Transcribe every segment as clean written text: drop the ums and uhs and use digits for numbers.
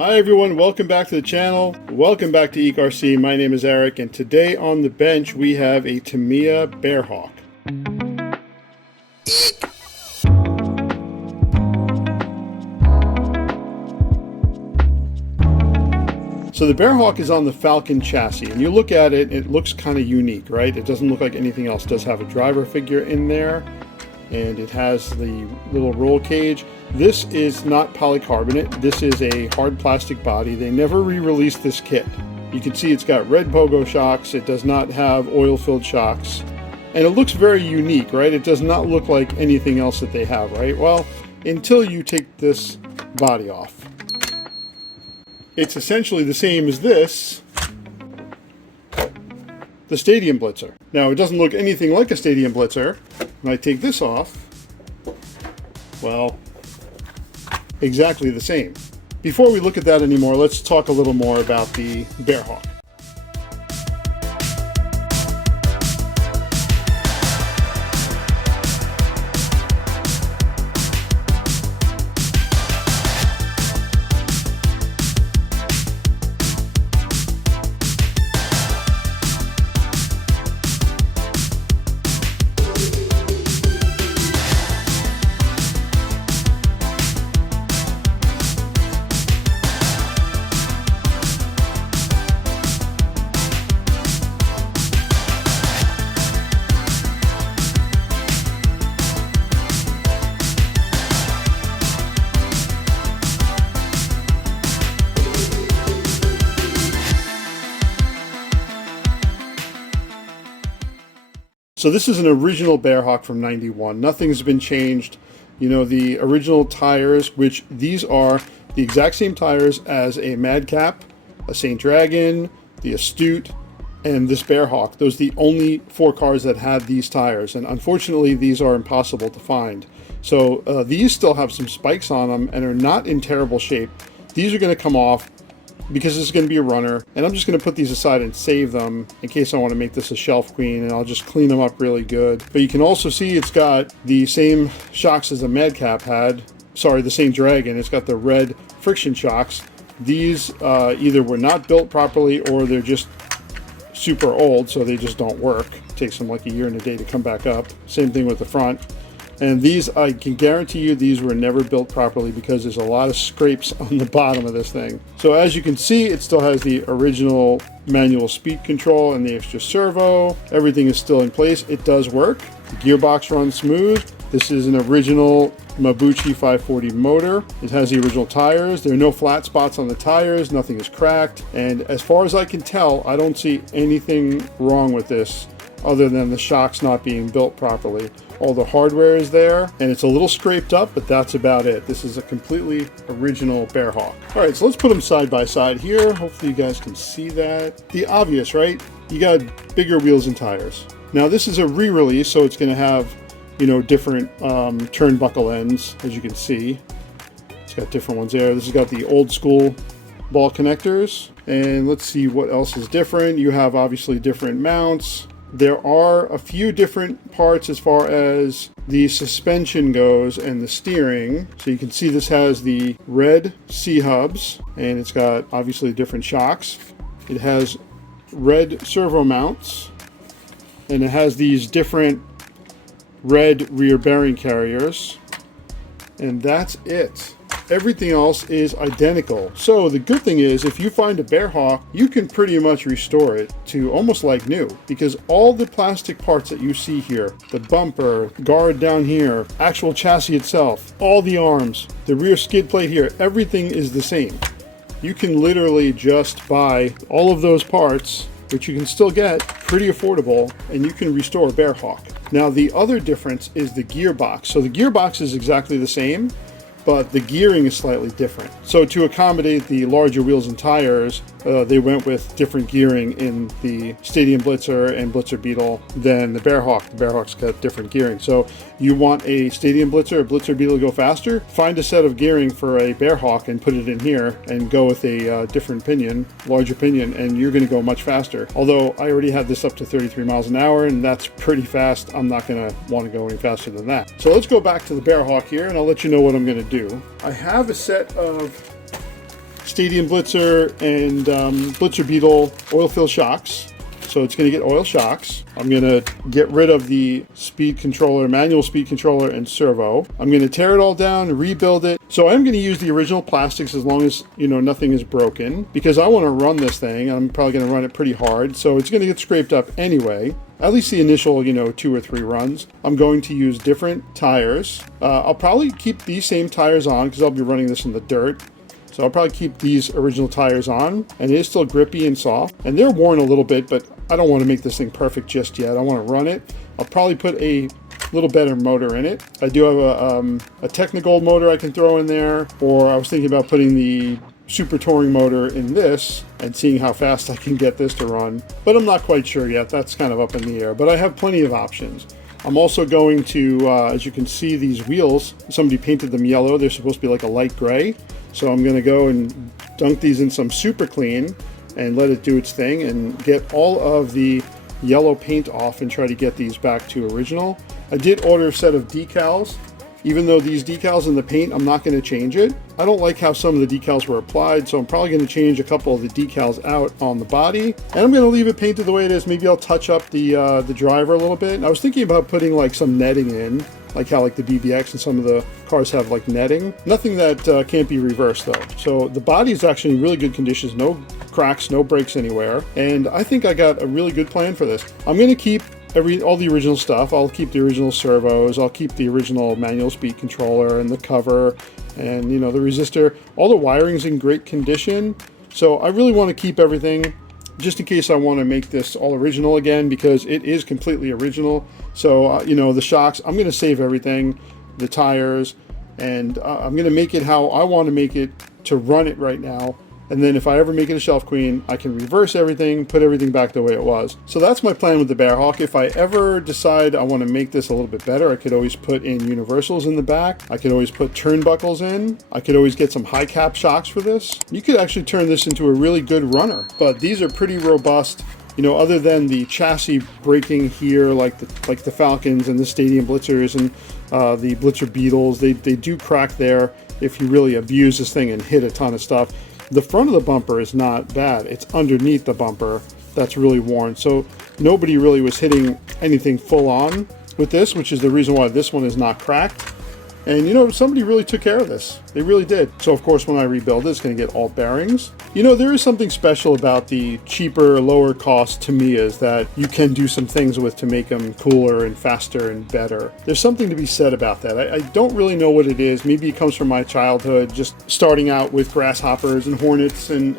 Hi everyone, welcome back to the channel. Welcome back to Buyee RC. My name is Eric, and today on the bench we have a Tamiya Bear Hawk. So the Bear Hawk is on the Falcon chassis, and you look at it, it looks kind of unique, right? It doesn't look like anything else. It does have a driver figure in there, and it has the little roll cage. This is not polycarbonate. This is a hard plastic body. They never re-released this kit. You can see it's got red pogo shocks. It does not have oil-filled shocks. And it looks very unique, right? It does not look like anything else that they have, right? Well, until you take this body off. It's essentially the same as this, the Stadium Blitzer. Now, it doesn't look anything like a Stadium Blitzer. When I take this off, well, exactly the same. Before we look at that anymore, let's talk a little more about the Bear Hawk. So this is an original Bear Hawk from '91. Nothing's been changed. You know, the original tires, which these are the exact same tires as a Madcap, a Saint Dragon, the Astute, and this Bear Hawk. Those are the only 4 cars that had these tires, and unfortunately these are impossible to find. So these still have some spikes on them and are not in terrible shape. These are going to come off because this is going to be a runner, and I'm just going to put these aside and save them in case I want to make this a shelf queen, and I'll just clean them up really good. But you can also see it's got the same shocks as the Madcap had. Sorry, the Saint Dragon. It's got the red friction shocks. These either were not built properly or they're just super old, so they just don't work. It takes them like a year and a day to come back up. Same thing with the front. And these, I can guarantee you, these were never built properly because there's a lot of scrapes on the bottom of this thing. So as you can see, it still has the original manual speed control and the extra servo. Everything is still in place. It does work. The gearbox runs smooth. This is an original Mabuchi 540 motor. It has the original tires. There are no flat spots on the tires. Nothing is cracked. And as far as I can tell, I don't see anything wrong with this other than the shocks not being built properly. All the hardware is there, and it's a little scraped up, but that's about it. This is a completely original Bear Hawk. All right, so let's put them side by side here. Hopefully you guys can see that. The obvious, right? You got bigger wheels and tires. Now this is a re-release, so it's gonna have, you know, different turnbuckle ends, as you can see. It's got different ones there. This has got the old school ball connectors. And let's see what else is different. You have obviously different mounts. There are a few different parts as far as the suspension goes and the steering. So you can see this has the red C-hubs, and it's got obviously different shocks. It has red servo mounts, and it has these different red rear bearing carriers, and that's it. Everything else is identical. So the good thing is, if you find a Bear Hawk, you can pretty much restore it to almost like new, because all the plastic parts that you see here, the bumper, guard down here, actual chassis itself, all the arms, the rear skid plate here, everything is the same. You can literally just buy all of those parts, which you can still get pretty affordable, and you can restore a Bear Hawk. Now the other difference is the gearbox. So the gearbox is exactly the same, but the gearing is slightly different. So to accommodate the larger wheels and tires, they went with different gearing in the Stadium Blitzer and Blitzer Beetle than the Bear Hawk. The Bear Hawk's got different gearing. So you want a Stadium Blitzer or Blitzer Beetle to go faster? Find a set of gearing for a Bear Hawk and put it in here and go with a different pinion, larger pinion, and you're gonna go much faster. Although I already had this up to 33 miles an hour, and that's pretty fast. I'm not gonna wanna go any faster than that. So let's go back to the Bear Hawk here, and I'll let you know what I'm gonna do. I have a set of Stadium Blitzer and Blitzer Beetle oil fill shocks. So it's going to get oil shocks. I'm going to get rid of the speed controller, manual speed controller, and servo. I'm going to tear it all down, rebuild it. So I'm going to use the original plastics as long as, you know, nothing is broken, because I want to run this thing. I'm probably going to run it pretty hard, so it's going to get scraped up anyway. At least the initial, you know, 2 or 3 runs. I'm going to use different tires. I'll probably keep these same tires on because I'll be running this in the dirt. So I'll probably keep these original tires on, and it is still grippy and soft. And they're worn a little bit, but I don't want to make this thing perfect just yet. I want to run it. I'll probably put a little better motor in it. I do have a Technigold motor I can throw in there, or I was thinking about putting the Super Touring motor in this and seeing how fast I can get this to run. But I'm not quite sure yet. That's kind of up in the air, but I have plenty of options. I'm also going to, as you can see, these wheels, somebody painted them yellow. They're supposed to be like a light gray. So I'm going to go and dunk these in some super clean and let it do its thing and get all of the yellow paint off and try to get these back to original. I did order a set of decals. Even though these decals in the paint, I'm not going to change it. I don't like how some of the decals were applied, so I'm probably going to change a couple of the decals out on the body. And I'm going to leave it painted the way it is. Maybe I'll touch up the driver a little bit. And I was thinking about putting like some netting in, like how like the BBX and some of the cars have like netting. Nothing that can't be reversed though. So the body is actually in really good conditions. No cracks, no breaks anywhere. And I think I got a really good plan for this. I'm going to keep all the original stuff. I'll keep the original servos. I'll keep the original manual speed controller and the cover and, you know, the resistor. All the wiring's in great condition. So I really want to keep everything just in case I want to make this all original again, because it is completely original. So, you know, the shocks, I'm going to save everything, the tires, and I'm going to make it how I want to make it to run it right now. And then if I ever make it a shelf queen, I can reverse everything, put everything back the way it was. So that's my plan with the Bear Hawk. If I ever decide I want to make this a little bit better, I could always put in universals in the back. I could always put turnbuckles in. I could always get some high cap shocks for this. You could actually turn this into a really good runner. But these are pretty robust. You know, other than the chassis breaking here, like the Falcons and the Stadium Blitzers and the Blitzer Beetles, they do crack there if you really abuse this thing and hit a ton of stuff. The front of the bumper is not bad. It's underneath the bumper that's really worn. So nobody really was hitting anything full on with this, which is the reason why this one is not cracked. And you know, somebody really took care of this. They really did. So of course, when I rebuild it, it's going to get all bearings. You know, there is something special about the cheaper, lower cost Tamiyas that you can do some things with to make them cooler and faster and better. There's something to be said about that. I don't really know what it is. Maybe it comes from my childhood, just starting out with Grasshoppers and Hornets and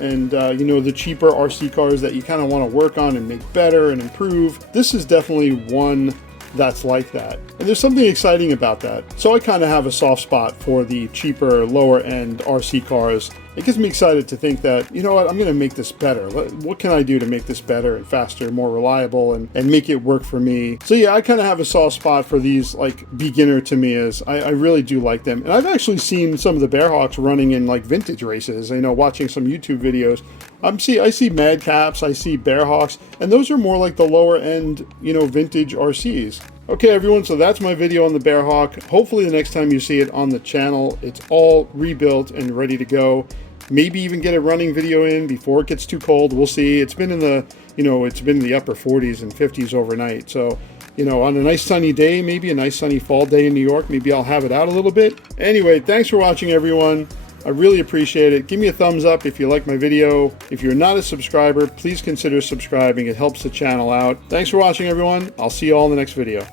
you know, the cheaper RC cars that you kind of want to work on and make better and improve. This is definitely one that's like that. And there's something exciting about that. So I kind of have a soft spot for the cheaper, lower end RC cars. It gets me excited to think that, you know what, I'm going to make this better. What can I do to make this better and faster, more reliable, and make it work for me? So yeah, I kind of have a soft spot for these like beginner Tamiyas. I really do like them. And I've actually seen some of the Bear Hawks running in like vintage races, you know, watching some YouTube videos. I see Madcaps, I see Bear Hawks, and those are more like the lower end, you know, vintage RCs. Okay, everyone, so that's my video on the Bear Hawk. Hopefully the next time you see it on the channel, it's all rebuilt and ready to go. Maybe even get a running video in before it gets too cold. We'll see. It's been in the, you know, it's been in the upper 40s and 50s overnight. So, you know, on a nice sunny day, maybe a nice sunny fall day in New York, maybe I'll have it out a little bit. Anyway, thanks for watching, everyone. I really appreciate it. Give me a thumbs up if you like my video. If you're not a subscriber, please consider subscribing. It helps the channel out. Thanks for watching, everyone. I'll see you all in the next video.